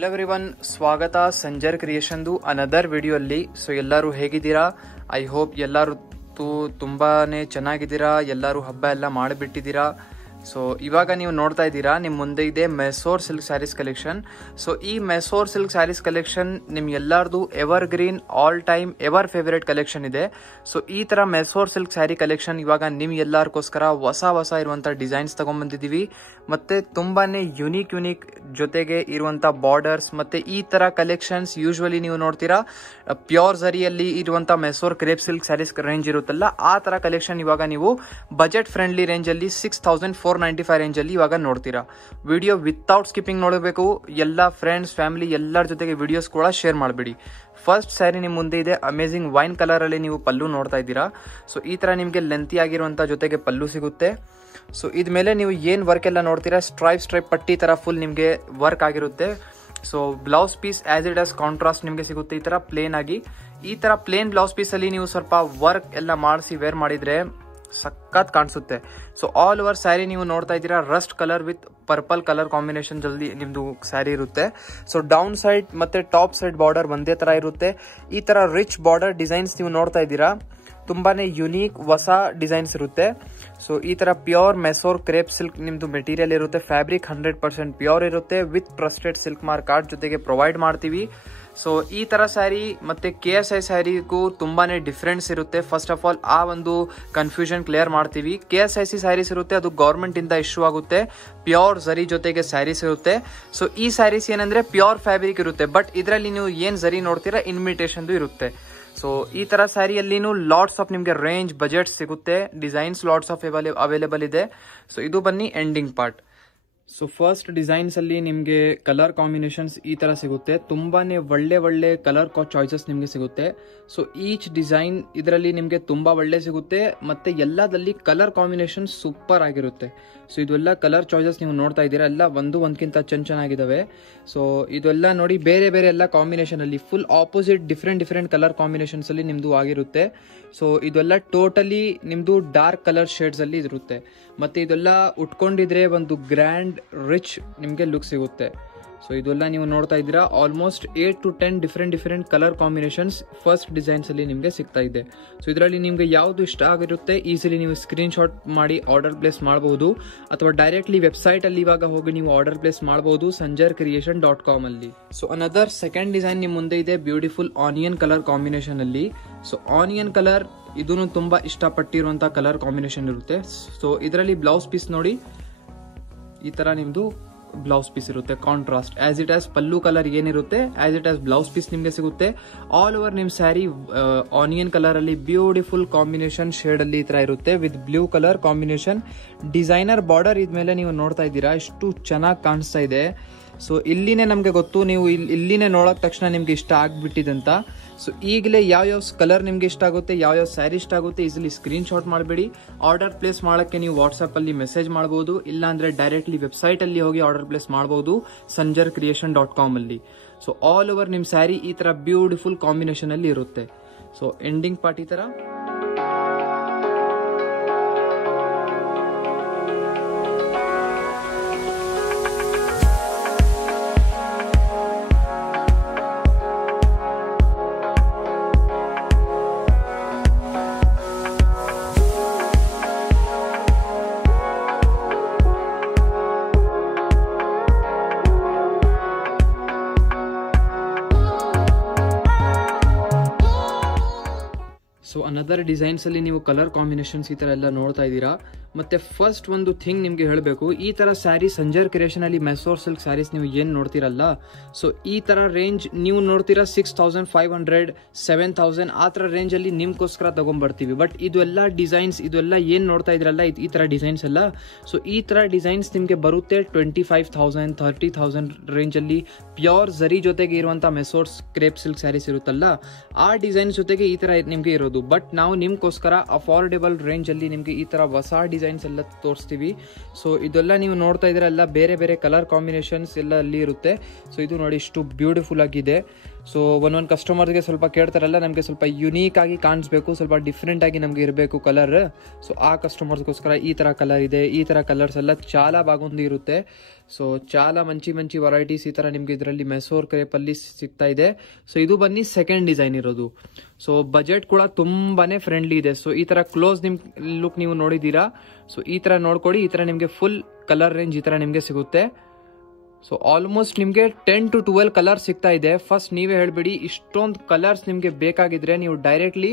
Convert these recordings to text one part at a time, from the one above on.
Hello everyone, ಸ್ವಾಗತ Sanjar ಕ್ರಿಯೇಷನ್ದು another video ಅಲ್ಲಿ. So ಎಲ್ಲರೂ ಹೇಗಿದ್ದೀರಾ? ಐ ಹೋಪ್ ಎಲ್ಲರೂ ತುಂಬಾನೇ ಚೆನ್ನಾಗಿದ್ದೀರಾ. ಎಲ್ಲರೂ ಹಬ್ಬ ಎಲ್ಲ ಮಾಡಿಬಿಟ್ಟಿದ್ದೀರಾ. ಸೊ ಇವಾಗ ನೀವು ನೋಡ್ತಾ ಇದ್ದೀರಾ, ನಿಮ್ಮ ಮುಂದೆ ಇದೆ Mysore silk saris collection. So ಈ ಮೆಸೋರ್ ಸಿಲ್ಕ್ ಸ್ಯಾರೀಸ್ ಕಲೆಕ್ಷನ್ ನಿಮ್ ಎಲ್ಲರದು evergreen all time ever favourite collection ಇದೆ. ಸೊ ಈ ತರ ಮೆಸೋರ್ ಸಿಲ್ಕ್ ಸ್ಯಾರಿ ಕಲೆಕ್ಷನ್ ಇವಾಗ ನಿಮ್ ಎಲ್ಲರಿಗೋಸ್ಕರ ಹೊಸ ಇರುವಂತ ಡಿಸೈನ್ಸ್ ತಗೊಂಡ್ಬಂದಿದೀವಿ. ಮತ್ತೆ ತುಂಬಾನೇ ಯುನೀಕ್ ಜೊತೆಗೆ ಇರುವಂತ ಬಾರ್ಡರ್ಸ್. ಮತ್ತೆ ಈ ತರ ಕಲೆಕ್ಷನ್ಸ್ ಯೂಶುವಲಿ ನೀವು ನೋಡ್ತೀರಾ ಪ್ಯೂರ್ ಝರಿಯಲ್ಲಿ ಇರುವಂತ Mysore crepe silk saris range ಇರುತ್ತಲ್ಲ, ಆ ತರ ಕಲೆಕ್ಷನ್ ಇವಾಗ ನೀವು ಬಜೆಟ್ ಫ್ರೆಂಡ್ಲಿ ರೇಂಜ್ ಅಲ್ಲಿ 6495 ರೇಂಜ್ ಅಲ್ಲಿ ಇವಾಗ ನೋಡ್ತೀರಾ. ವಿಡಿಯೋ ವಿತೌಟ್ ಸ್ಕಿಪ್ಪಿಂಗ್ ನೋಡಬೇಕು. ಎಲ್ಲ ಫ್ರೆಂಡ್ಸ್ ಫ್ಯಾಮಿಲಿ ಎಲ್ಲರ ಜೊತೆಗೆ ವಿಡಿಯೋಸ್ ಕೂಡ ಶೇರ್ ಮಾಡಬೇಡಿ. ಫಸ್ಟ್ ಸ್ಯಾರಿ ನಿಮ್ ಮುಂದೆ ಇದೆ ಅಮೇಜಿಂಗ್ ವೈನ್ ಕಲರ್ ಅಲ್ಲಿ ನೀವು ಪಲ್ಲು ನೋಡ್ತಾ ಇದ್ದೀರಾ. ಸೊ ಈ ತರ ನಿಮ್ಗೆ ಲೆಂತಿ ಆಗಿರುವಂತ ಜೊತೆಗೆ ಪಲ್ಲು ಸಿಗುತ್ತೆ. ಸೊ ಇದ್ಮೇಲೆ ನೀವು ಏನ್ ವರ್ಕ್ ಎಲ್ಲ ನೋಡ್ತೀರಾ, ಸ್ಟ್ರೈಪ್ ಪಟ್ಟಿ ತರ ಫುಲ್ ನಿಮ್ಗೆ ವರ್ಕ್ ಆಗಿರುತ್ತೆ. So blouse piece as it as contrast ನಿಮ್ಗೆ ಸಿಗುತ್ತೆ ಈ ತರ ಪ್ಲೇನ್ ಆಗಿ. ಈ ತರ ಪ್ಲೇನ್ ಬ್ಲೌಸ್ ಪೀಸ್ ಅಲ್ಲಿ ನೀವು ಸ್ವಲ್ಪ ವರ್ಕ್ ಎಲ್ಲ ಮಾಡಿಸಿ ವೇರ್ ಮಾಡಿದ್ರೆ ಸಖತ್ ಕಾಣಿಸುತ್ತೆ. ಸೊ ಆಲ್ ಓವರ್ ಸ್ಯಾರಿ ನೀವು ನೋಡ್ತಾ ಇದ್ದೀರಾ Rust colour with purple colour combination ಜಲ್ದಿ ನಿಮ್ದು ಸ್ಯಾರಿ ಇರುತ್ತೆ. ಸೊ ಡೌನ್ ಸೈಡ್ ಮತ್ತೆ ಟಾಪ್ ಸೈಡ್ ಬಾರ್ಡರ್ ಒಂದೇ ತರ ಇರುತ್ತೆ. ಈ ತರ ರಿಚ್ ಬಾರ್ಡರ್ ಡಿಸೈನ್ಸ್ ನೀವು ನೋಡ್ತಾ ಇದ್ದೀರಾ, ತುಂಬಾನೇ ಯುನೀಕ್ ಹೊಸ ಡಿಸೈನ್ಸ್ ಇರುತ್ತೆ. ಸೊ ಈ ತರ ಪ್ಯೂರ್ ಮೆಸೋರ್ ಕ್ರೇಪ್ ಸಿಲ್ಕ್ ನಿಮ್ದು ಮೆಟೀರಿಯಲ್ ಇರುತ್ತೆ. ಫ್ಯಾಬ್ರಿಕ್ 100% ಪ್ಯೂರ್ ಇರುತ್ತೆ with trusted silk mark card ಜೊತೆಗೆ ಪ್ರೊವೈಡ್ ಮಾಡ್ತೀವಿ. ಸೊ ಈ ತರ ಸ್ಯಾರಿ ಮತ್ತೆ KSI ಸ್ಯಾರಿಗೂ ತುಂಬಾನೇ ಡಿಫ್ರೆನ್ಸ್ ಇರುತ್ತೆ. ಫಸ್ಟ್ ಆಫ್ ಆಲ್ ಆ ಒಂದು ಕನ್ಫ್ಯೂಷನ್ ಕ್ಲಿಯರ್ ಮಾಡ್ತೀವಿ. KSIC ಸ್ಯಾರೀಸ್ ಇರುತ್ತೆ, ಅದು ಗವರ್ಮೆಂಟ್ ಇಂದ ಇಶ್ಯೂ ಆಗುತ್ತೆ. ಪ್ಯೂರ್ ಝರಿ ಜೊತೆಗೆ ಸ್ಯಾರೀಸ್ ಇರುತ್ತೆ. ಸೊ ಈ ಸ್ಯಾರೀಸ್ ಏನಂದ್ರೆ ಪ್ಯೂರ್ ಫ್ಯಾಬ್ರಿಕ್ ಇರುತ್ತೆ, ಬಟ್ ಇದರಲ್ಲಿ ನೀವು ಏನ್ ಝರಿ ನೋಡ್ತೀರಾ ಇನ್ವಿಟೇಷನ್ ಇರುತ್ತೆ. ಸೊ ಈ ತರ ಸ್ಯಾರಿಯಲ್ಲಿನೂ ಲಾಟ್ಸ್ ಆಫ್ ನಿಮ್ಗೆ ರೇಂಜ್ ಬಜೆಟ್ ಸಿಗುತ್ತೆ. ಡಿಸೈನ್ಸ್ ಲಾಟ್ಸ್ ಆಫ್ ಅವೈಲೇಬಲ್ ಇದೆ. ಸೊ ಇದು ಬನ್ನಿ ending part. So first designs ಅಲ್ಲಿ ನಿಮ್ಗೆ ಕಲರ್ ಕಾಂಬಿನೇಷನ್ಸ್ ಈ ತರ ಸಿಗುತ್ತೆ. ತುಂಬಾನೇ ಒಳ್ಳೆ ಕಲರ್ ಚಾಯ್ಸಸ್ ನಿಮ್ಗೆ ಸಿಗುತ್ತೆ. ಸೊ ಈಚ್ ಡಿಸೈನ್ ಇದರಲ್ಲಿ ನಿಮ್ಗೆ ತುಂಬಾ ಒಳ್ಳೆ ಸಿಗುತ್ತೆ. ಮತ್ತೆ ಎಲ್ಲದಲ್ಲಿ ಕಲರ್ ಕಾಂಬಿನೇಷನ್ ಸೂಪರ್ ಆಗಿರುತ್ತೆ. ಸೊ ಇದೆಲ್ಲ ಕಲರ್ ಚಾಯ್ಸಸ್ ನೀವು ನೋಡ್ತಾ ಇದ್ದೀರಾ, ಎಲ್ಲ ಒಂದ್ಕಿಂತ ಚೆನ್ನಾಗಿದಾವೆ. ಸೊ ಇದೆಲ್ಲ ನೋಡಿ ಬೇರೆ ಎಲ್ಲ ಕಾಂಬಿನೇಷನ್ ಅಲ್ಲಿ full opposite different colour combinations ಅಲ್ಲಿ ನಿಮ್ದು ಆಗಿರುತ್ತೆ. ಸೊ ಇದೆಲ್ಲ ಟೋಟಲಿ ನಿಮ್ದು ಡಾರ್ಕ್ ಕಲರ್ ಶೇಡ್ಸ್ ಅಲ್ಲಿ ಇರುತ್ತೆ. ಮತ್ತೆ ಇದೆಲ್ಲ ಉಟ್ಕೊಂಡಿದ್ರೆ ಒಂದು ಗ್ರ್ಯಾಂಡ್ ರಿಚ್ ನಿಮ್ಗೆ ಲುಕ್ ಸಿಗುತ್ತೆ. ಸೊ ಇದೆಲ್ಲ ನೀವು ನೋಡ್ತಾ ಇದ್ದೀರಾ almost 8 to 10 different colour combinations first designs ಅಲ್ಲಿ ನಿಮ್ಗೆ ಸಿಗ್ತಾ ಇದೆ. ಸೊ ಇದರಲ್ಲಿ ನಿಮ್ಗೆ ಯಾವ್ದು ಇಷ್ಟ ಆಗಿರುತ್ತೆ ಈಸಿಲಿ ನೀವು ಸ್ಕ್ರೀನ್ ಶಾಟ್ ಮಾಡಿ ಆರ್ಡರ್ ಪ್ಲೇಸ್ ಮಾಡಬಹುದು, ಅಥವಾ ಡೈರೆಕ್ಟ್ಲಿ ವೆಬ್ಸೈಟ್ ಅಲ್ಲಿ ಇವಾಗ ಹೋಗಿ ನೀವು ಆರ್ಡರ್ ಪ್ಲೇಸ್ ಮಾಡಬಹುದು sanjarcreation.com ಅಲ್ಲಿ. ಸೊ ಅನದರ್ ಸೆಕೆಂಡ್ ಡಿಸೈನ್ ನಿಮ್ ಮುಂದೆ ಇದೆ ಬ್ಯೂಟಿಫುಲ್ ಆನಿಯನ್ ಕಲರ್ ಕಾಂಬಿನೇಷನ್ ಅಲ್ಲಿ. ಸೊ ಆನಿಯನ್ ಕಲರ್ ಇದನ್ನು ತುಂಬಾ ಇಷ್ಟಪಟ್ಟಿರುವಂತ ಕಲರ್ ಕಾಂಬಿನೇಷನ್ ಇರುತ್ತೆ. ಸೊ ಇದರಲ್ಲಿ ಬ್ಲೌಸ್ ಪೀಸ್ ನೋಡಿ ಈ ತರ ನಿಮ್ದು ಬ್ಲೌಸ್ ಪೀಸ್ ಇರುತ್ತೆ contrast as it is pallu colour ಏನಿರುತ್ತೆ as it is blouse piece ನಿಮ್ಗೆ ಸಿಗುತ್ತೆ. ಆಲ್ ಓವರ್ ನಿಮ್ ಸ್ಯಾರಿ ಆನಿಯನ್ ಕಲರ್ ಅಲ್ಲಿ ಬ್ಯೂಟಿಫುಲ್ ಕಾಂಬಿನೇಷನ್ ಶೇಡ್ ಅಲ್ಲಿ ಈ ತರ ಇರುತ್ತೆ with blue colour combination. Designer border ಇದ್ಮೇಲೆ ನೀವು ನೋಡ್ತಾ ಇದ್ದೀರಾ ಎಷ್ಟು ಚೆನ್ನಾಗಿ ಕಾಣಿಸ್ತಾ ಇದೆ. ಸೊ ಇಲ್ಲಿನೇ ನಮ್ಗೆ ಗೊತ್ತು, ನೀವು ಇಲ್ಲಿನೇ ನೋಡಕ್ ತಕ್ಷಣ ನಿಮ್ಗೆ ಇಷ್ಟ ಆಗ್ಬಿಟ್ಟಿದೆ ಅಂತ. ಸೊ ಈಗಲೇ ಯಾವ ಕಲರ್ ನಿಮ್ಗೆ ಇಷ್ಟ ಆಗುತ್ತೆ, ಯಾವ ಸ್ಯಾರಿ ಇಷ್ಟ ಆಗುತ್ತೆ ಈಸಿಲಿ ಸ್ಕ್ರೀನ್ ಶಾಟ್ ಮಾಡಬೇಡಿ. ಆರ್ಡರ್ ಪ್ಲೇಸ್ ಮಾಡಕ್ಕೆ ನೀವು ವಾಟ್ಸ್ಆಪ್ ಅಲ್ಲಿ ಮೆಸೇಜ್ ಮಾಡಬಹುದು, ಇಲ್ಲ ಅಂದ್ರೆ ಡೈರೆಕ್ಟ್ಲಿ ವೆಬ್ಸೈಟ್ ಅಲ್ಲಿ ಹೋಗಿ ಆರ್ಡರ್ ಪ್ಲೇಸ್ ಮಾಡಬಹುದು sanjarcreation.com ಅಲ್ಲಿ. ಸೊ ಆಲ್ ಓವರ್ ನಿಮ್ ಸ್ಯಾರಿ ಈ ತರ ಬ್ಯೂಟಿಫುಲ್ ಕಾಂಬಿನೇಷನ್ ಅಲ್ಲಿ ಇರುತ್ತೆ. ಸೊ ಎಂಡಿಂಗ್ ಪಾರ್ಟ್ ಈ ತರ. ಸೊ ಅನದರ್ ಡಿಸೈನ್ಸ್ ಅಲ್ಲಿ ನೀವು ಕಲರ್ ಕಾಂಬಿನೇಷನ್ಸ್ ಈ ತರ ಎಲ್ಲ ನೋಡ್ತಾ ಇದ್ದೀರಾ. ಮತ್ತೆ ಫಸ್ಟ್ ಒಂದು ಥಿಂಗ್ ನಿಮ್ಗೆ ಹೇಳಬೇಕು, ಈ ತರ ಸ್ಯಾರಿ ಸಂಜರ್ ಕ್ರಿಯೇಷನ್ ಅಲ್ಲಿ ಮೆಸೋರ್ ಸಿಲ್ಕ್ ಸ್ಯಾರೀಸ್ ನೀವು ಏನ್ ನೋಡ್ತಿರಲ್ಲ, ಸೊ ಈ ತರ ರೇಂಜ್ ನೀವು ನೋಡ್ತೀರಾ 6500 7000 ಆ ತರ ರೇಂಜ್ ಅಲ್ಲಿ ನಿಮ್ಗೋಸ್ಕರ ತಗೊಂಡ್ಬರ್ತೀವಿ. ಬಟ್ ಇದೆಲ್ಲ ಡಿಸೈನ್ಸ್ ಇದೆಲ್ಲ ಏನ್ ನೋಡ್ತಾ ಇದ್ರಲ್ಲ ಈ ತರ ಡಿಸೈನ್ಸ್ ಎಲ್ಲ, ಸೊ ಈ ತರ ಡಿಸೈನ್ಸ್ ನಿಮ್ಗೆ ಬರುತ್ತೆ 25,000 30,000 ರೇಂಜ್ ಅಲ್ಲಿ ಪ್ಯೂರ್ ಝರಿ ಜೊತೆಗೆ ಇರುವಂತ ಮೆಸೋರ್ ಕ್ರೇಪ್ ಸಿಲ್ಕ್ ಸ್ಯಾರೀಸ್ ಇರುತ್ತಲ್ಲ, ಆ ಡಿಸೈನ್ಸ್ ಜೊತೆಗೆ ಈ ತರ ನಿಮ್ಗೆ ಇರೋದು. ಬಟ್ ನಾವು ನಿಮ್ಗೋಸ್ಕರ ಅಫೋರ್ಡೆಬಲ್ ರೇಂಜ್ ಅಲ್ಲಿ ನಿಮ್ಗೆ ಈ ತರ ಹೊಸ ಡಿಸೈನ್ಸ್ ಎಲ್ಲ ತೋರಿಸ್ತೀವಿ. ಸೊ ಇದೆಲ್ಲ ನೀವು ನೋಡ್ತಾ ಇದ್ರೆ ಎಲ್ಲ ಬೇರೆ ಕಲರ್ ಕಾಂಬಿನೇಷನ್ಸ್ ಎಲ್ಲ ಅಲ್ಲಿ ಇರುತ್ತೆ. ಸೊ ಇದು ನೋಡಿ ಇಷ್ಟು ಬ್ಯೂಟಿಫುಲ್ ಆಗಿದೆ. ಸೊ ಒಂದೊಂದು ಕಸ್ಟಮರ್ಗೆ ಸ್ವಲ್ಪ ಕೇಳ್ತಾರಲ್ಲ, ನಮಗೆ ಸ್ವಲ್ಪ ಯುನೀಕ್ ಆಗಿ ಕಾಣಿಸ್ಬೇಕು, ಸ್ವಲ್ಪ ಡಿಫ್ರೆಂಟ್ ಆಗಿ ನಮಗೆ ಇರಬೇಕು ಕಲರ್. ಸೊ ಆ ಕಸ್ಟಮರ್ಸ್ಗೋಸ್ಕರ ಈ ಥರ ಕಲರ್ ಇದೆ. ಈ ಥರ ಕಲರ್ಸ್ ಎಲ್ಲ చాలా బాగుంది ಇರುತ್ತೆ. ಸೊ చాలా ಮಂಚಿ ವೆರೈಟೀಸ್ ಈ ಥರ ನಿಮಗೆ ಇದರಲ್ಲಿ ಮೆಸೋರ್ ಕ್ರೇಪಲ್ಲಿ ಸಿಗ್ತಾ ಇದೆ. ಸೊ ಇದು ಬನ್ನಿ ಸೆಕೆಂಡ್ ಡಿಸೈನ್ ಇರೋದು. ಸೊ ಬಜೆಟ್ ಕೂಡ ತುಂಬಾನೇ ಫ್ರೆಂಡ್ಲಿ ಇದೆ. ಸೊ ಈ ಥರ ಕ್ಲೋಸ್ ನಿಮ್ ಲುಕ್ ನೀವು ನೋಡಿದ್ದೀರಾ. ಸೊ ಈ ಥರ ನೋಡ್ಕೊಡಿ. ಈ ಥರ ನಿಮಗೆ ಫುಲ್ ಕಲರ್ ರೇಂಜ್ ಈ ಥರ ನಿಮಗೆ ಸಿಗುತ್ತೆ. ಸೊ ಆಲ್ಮೋಸ್ಟ್ ನಿಮಗೆ 10 to 12 ಕಲರ್ ಸಿಗ್ತಾ ಇದೆ. ಫಸ್ಟ್ ನೀವೇ ಹೇಳ್ಬಿಡಿ, ಇಷ್ಟೊಂದು ಕಲರ್ಸ್ ನಿಮಗೆ ಬೇಕಾಗಿದ್ರೆ ನೀವು ಡೈರೆಕ್ಟ್ಲಿ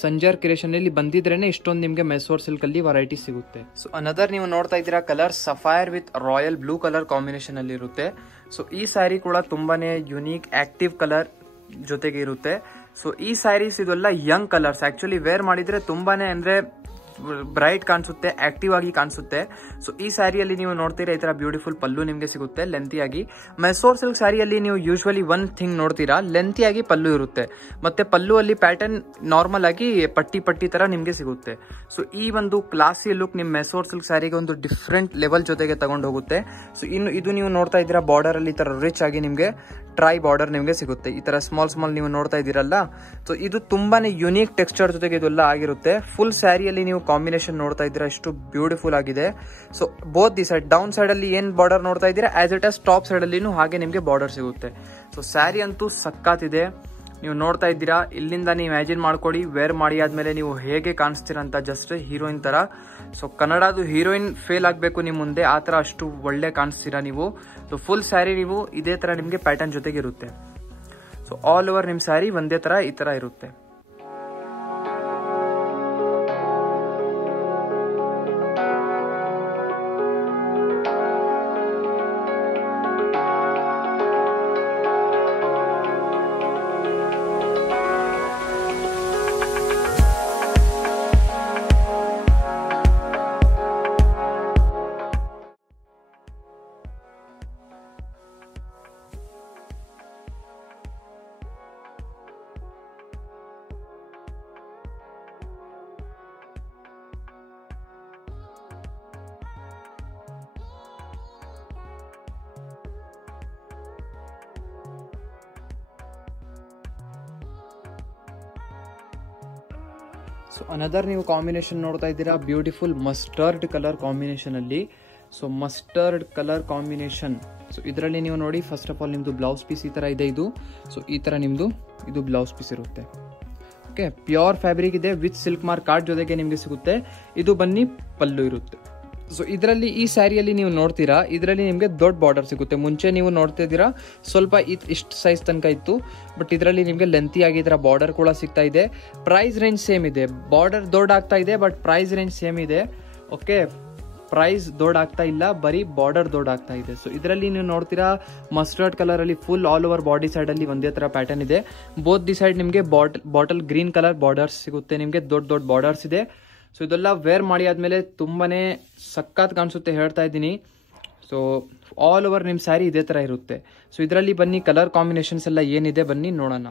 ಸಂಜರ್ ಕ್ರಿಯೇಷನ್ ಅಲ್ಲಿ ಬಂದಿದ್ರೇನೆ ಇಷ್ಟೊಂದು ನಿಮಗೆ ಮೆಸೋರ್ ಸಿಲ್ಕ್ ಅಲ್ಲಿ ವೆರೈಟಿ ಸಿಗುತ್ತೆ. ಸೊ ಅನದರ್ ನೀವು ನೋಡ್ತಾ ಇದ್ದೀರಾ colour sapphire with royal blue colour combination ಅಲ್ಲಿ ಇರುತ್ತೆ. ಸೊ ಈ ಸ್ಯಾರಿ ಕೂಡ ತುಂಬಾನೇ ಯುನೀಕ್ ಆಕ್ಟಿವ್ ಕಲರ್ ಜೊತೆಗೆ ಇರುತ್ತೆ. ಸೊ ಈ ಸ್ಯಾರೀಸ್ ಇದೆಲ್ಲ ಯಂಗ್ ಕಲರ್ಸ್, ಆಕ್ಚುಲಿ ವೇರ್ ಮಾಡಿದ್ರೆ ತುಂಬಾನೇ ಅಂದ್ರೆ ಬ್ರೈಟ್ ಕಾಣಿಸುತ್ತೆ, ಆಕ್ಟಿವ್ ಆಗಿ ಕಾಣಿಸುತ್ತೆ. ಸೊ ಈ ಸ್ಯಾರಿಯಲ್ಲಿ ನೀವು ನೋಡ್ತೀರಾ ಈ ತರ ಬ್ಯೂಟಿಫುಲ್ ಪಲ್ಲು ನಿಮಗೆ ಸಿಗುತ್ತೆ ಲೆಂತಿಯಾಗಿ. ಮೆಸೋರ್ ಸಿಲ್ಕ್ ಸ್ಯಾರಿಯಲ್ಲಿ ನೀವು ಯೂಶುವಲಿ ಒನ್ ಥಿಂಗ್ ನೋಡ್ತೀರಾ, ಲೆಂತಿಯಾಗಿ ಪಲ್ಲು ಇರುತ್ತೆ, ಮತ್ತೆ ಪಲ್ಲು ಅಲ್ಲಿ ಪ್ಯಾಟರ್ನ್ ನಾರ್ಮಲ್ ಆಗಿ ಪಟ್ಟಿ ತರ ನಿಮಗೆ ಸಿಗುತ್ತೆ. ಸೊ ಈ ಒಂದು ಕ್ಲಾಸಿ ಲುಕ್ ನಿಮ್ ಮೆಸೋರ್ ಸಿಲ್ಕ್ ಸ್ಯಾರಿಗೆ ಒಂದು ಡಿಫ್ರೆಂಟ್ ಲೆವೆಲ್ ಜೊತೆಗೆ ತಗೊಂಡು ಹೋಗುತ್ತೆ. ಸೊ ಇನ್ನು ಇದು ನೀವು ನೋಡ್ತಾ ಇದ್ದೀರಾ ಬಾರ್ಡರ್ ಅಲ್ಲಿ ಈ ತರ ರಿಚ್ ಆಗಿ ನಿಮಗೆ ಟ್ರೈ ಬಾರ್ಡರ್ ನಿಮಗೆ ಸಿಗುತ್ತೆ. ಈ ತರ ಸ್ಮಾಲ್ ನೀವು ನೋಡ್ತಾ ಇದ್ದೀರಲ್ಲ. ಸೊ ಇದು ತುಂಬಾನೇ ಯುನೀಕ್ ಟೆಕ್ಸ್ಚರ್ ಜೊತೆಗೆ ಇದೆಲ್ಲ ಆಗಿರುತ್ತೆ. ಫುಲ್ ಸ್ಯಾರಿಯಲ್ಲಿ ನೀವು ಕಾಂಬಿನೇಷನ್ ನೋಡ್ತಾ ಇದ್ದೀರಾ, ಎಷ್ಟು ಬ್ಯೂಟಿಫುಲ್ ಆಗಿದೆ. So both the side, down side ಅಲ್ಲಿ ಏನ್ ಬಾರ್ಡರ್ ನೋಡ್ತಾ ಇದ್ದೀರಾ as it as top side ಅಲ್ಲಿ ಹಾಗೆ ನಿಮಗೆ ಬಾರ್ಡರ್ ಸಿಗುತ್ತೆ. ಸೊ ಸ್ಯಾರಿ ಅಂತೂ ಸಕ್ಕತ್ತಿದೆ. ನೀವು ನೋಡ್ತಾ ಇದ್ದೀರಾ, ಇಲ್ಲಿಂದ ನೀವು ಇಮ್ಯಾಜಿನ್ ಮಾಡ್ಕೊಡಿ ವೇರ್ ಮಾಡಿ ಆದ್ಮೇಲೆ ನೀವು ಹೇಗೆ ಕಾಣಿಸ್ತೀರಾ ಅಂತ, ಜಸ್ಟ್ ಹೀರೋಯಿನ್ ತರ. ಸೊ ಕನ್ನಡದು ಹೀರೋಯಿನ್ ಫೇಲ್ ಆಗ್ಬೇಕು ನಿಮ್ ಮುಂದೆ, ಆ ತರ ಅಷ್ಟು ಒಳ್ಳೆ ಕಾಣಿಸ್ತೀರಾ ನೀವು. ಸೊ ಫುಲ್ ಸ್ಯಾರಿ ನೀವು ಇದೇ ತರ ನಿಮ್ಗೆ ಪ್ಯಾಟರ್ನ್ ಜೊತೆಗೆ ಇರುತ್ತೆ. ಸೊ ಆಲ್ ಓವರ್ ನಿಮ್ ಸ್ಯಾರಿ ಒಂದೇ ತರ ಈ ತರ ಇರುತ್ತೆ. ಸೊ ಅನದರ್ ನೀವು ಕಾಂಬಿನೇಷನ್ ನೋಡ್ತಾ ಇದ್ದೀರಾ, ಬ್ಯೂಟಿಫುಲ್ ಮಸ್ಟರ್ಡ್ ಕಲರ್ ಕಾಂಬಿನೇಷನ್ ಅಲ್ಲಿ. So mustard colour combination. So ಇದರಲ್ಲಿ ನೀವು ನೋಡಿ, ಫಸ್ಟ್ ಆಫ್ ಆಲ್ ನಿಮ್ದು ಬ್ಲೌಸ್ ಪೀಸ್ ಈ ತರ ಇದೆ ಇದು. ಸೊ ಈ ತರ ನಿಮ್ದು ಇದು ಬ್ಲೌಸ್ ಪೀಸ್ ಇರುತ್ತೆ. ಓಕೆ, ಪ್ಯೂರ್ ಫ್ಯಾಬ್ರಿಕ್ ಇದೆ ವಿತ್ ಸಿಲ್ಕ್ ಮಾರ್ಕ್ ಕಾರ್ಡ್ ಜೊತೆಗೆ ನಿಮಗೆ ಸಿಗುತ್ತೆ. ಇದು ಬನ್ನಿ ಪಲ್ಲು ಇರುತ್ತೆ. ಸೊ ಇದರಲ್ಲಿ ಈ ಸ್ಯಾರಿಯಲ್ಲಿ ನೀವು ನೋಡ್ತೀರಾ, ಇದರಲ್ಲಿ ನಿಮಗೆ ದೊಡ್ಡ ಬಾರ್ಡರ್ ಸಿಗುತ್ತೆ. ಮುಂಚೆ ನೀವು ನೋಡ್ತಾ ಇದ್ದೀರಾ ಸ್ವಲ್ಪ ಇಷ್ಟು ಸೈಜ್ ತನಕ ಇತ್ತು, ಬಟ್ ಇದರಲ್ಲಿ ನಿಮಗೆ ಲೆಂತಿ ಆಗಿ ಇದರ ಬಾರ್ಡರ್ ಕೂಡ ಸಿಗ್ತಾ ಇದೆ. ಪ್ರೈಸ್ ರೇಂಜ್ ಸೇಮ್ ಇದೆ, ಬಾರ್ಡರ್ ದೊಡ್ಡ ಆಗ್ತಾ ಇದೆ ಬಟ್ ಪ್ರೈಸ್ ರೇಂಜ್ ಸೇಮ್ ಇದೆ. ಓಕೆ, ಪ್ರೈಸ್ ದೊಡ್ಡ ಆಗ್ತಾ ಇಲ್ಲ, ಬರೀ ಬಾರ್ಡರ್ ದೊಡ್ಡ ಆಗ್ತಾ ಇದೆ. ಸೊ ಇದರಲ್ಲಿ ನೀವು ನೋಡ್ತೀರಾ ಮಸ್ಟರ್ಡ್ ಕಲರ್ ಅಲ್ಲಿ full all over body side ಅಲ್ಲಿ ಒಂದೇ ತರ ಪ್ಯಾಟರ್ನ್ ಇದೆ. ಬೋತ್ ದಿ ಸೈಡ್ ನಿಮಗೆ ಬಾಟಲ್ ಗ್ರೀನ್ ಕಲರ್ ಬಾರ್ಡರ್ಸ್ ಸಿಗುತ್ತೆ, ನಿಮಗೆ ದೊಡ್ಡ ಬಾರ್ಡರ್ಸ್ ಇದೆ. ಸೊ ಇದೆಲ್ಲ ವೇರ್ ಮಾಡಿ ಆದ್ಮೇಲೆ ತುಂಬಾನೇ ಸಖತ್ ಕಾಣಿಸುತ್ತೆ ಹೇಳ್ತಾ ಇದ್ದೀನಿ. ಸೊ ಆಲ್ ಓವರ್ ನಿಮ್ಮ ಸ್ಯಾರಿ ಇದೇ ತರ ಇರುತ್ತೆ. ಸೊ ಇದರಲ್ಲಿ ಬನ್ನಿ ಕಲರ್ ಕಾಂಬಿನೇಷನ್ಸ್ ಎಲ್ಲ ಏನಿದೆ ಬನ್ನಿ ನೋಡೋಣ.